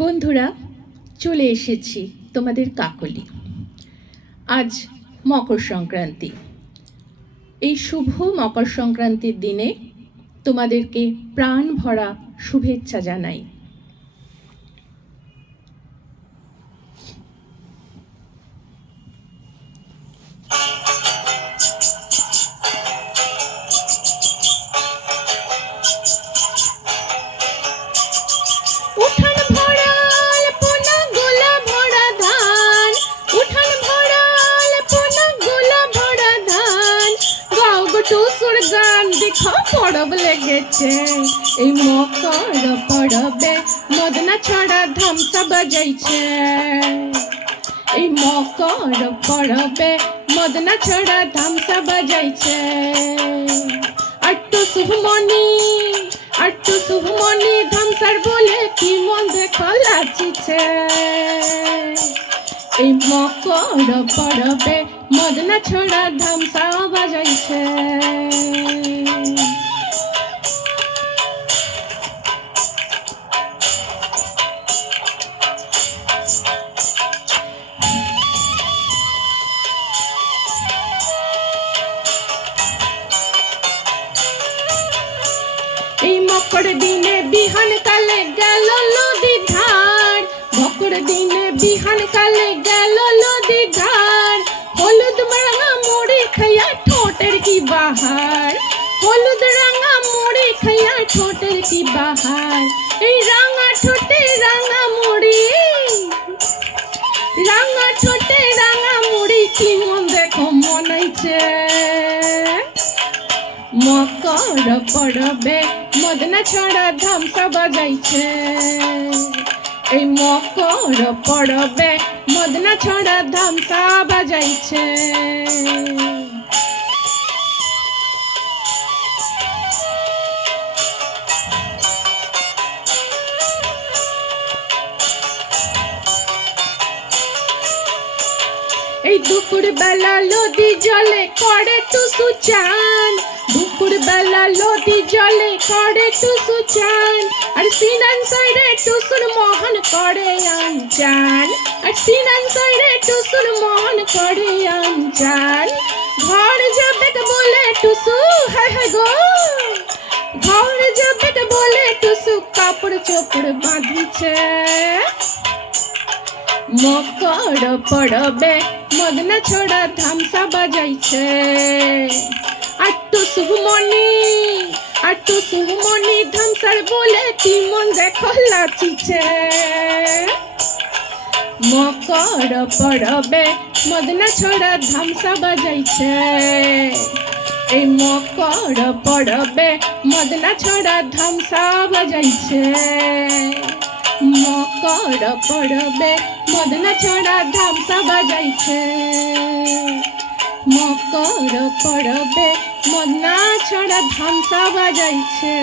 বন্ধুরা, চলে এসেছি তোমাদের কাকলি। আজ মকর সংক্রান্তি। এই শুভ মকর সংক্রান্তির দিনে তোমাদেরকে প্রাণ ভরা শুভেচ্ছা জানাই। টুসুর গান দেখো পড়ব লেগেছে, এই মকর পড়বে মদনা ছড়া ধামসা বাজাইছে। এই মকর পড়বে মদনা ছড়া ধামসা বাজাইছে। আট্টু শুভমণি ধামসার বলে কি মন দেখো লাচিছে। এই মকর পড়বে মদনা ছড়া ধামসা বাজাইছে। এই মকর দিনে বিহান কালে গেল নদী ধার, মকর দিনে বিহান কালে গেল নদী ধার। হলুদ রাঙা মুড়ি খাইয়া ঠোঁটের কি বাহার, হলুদ রাঙা মুড়ি খাইয়া ঠোঁটের কি বাহার। এই রাঙা ঠোঁটে রাঙা মুড়ি, রাঙা ঠোঁটে রাঙা মুড়ি কি মন দেখো মনাইছে। মকর পড়বে মদনা ছড়া ধামসা বাজাইছে। এই মকর পড়বে মদনা ছড়া ধামসা বাজাইছে। এই দুপুর বেলা নদী জলে করে টুসু চান, দুপুর বেলা নদী জলে করে টুসু চান। আর সিনান সাইরে টুসুর মোহন করে আনচান, আর সিনান সাইরে টুসুর মোহন করে আনচান। ঘর যাবে বলে টুসু, হায় হায় গো, ঘর যাবে বলে টুসু কাপড় চোপড় বাঁধিছে। মকর পড়বে মদনা ছড়া ধামসা বাজাইছে। আট্টু শুভমণি ধামসার বলে কি মন দেখো লাচিছে। মকর পড়বে মদনা ছড়া ধামসা বাজাইছে। এই মকর পড়বে মদনা ছড়া ধামসা বাজাইছে। মকর পড়বে মদনা ছড়া ধামসা বাজাইছে। মকর পড়বে মদনা ছড়া ধামসা বাজাইছে।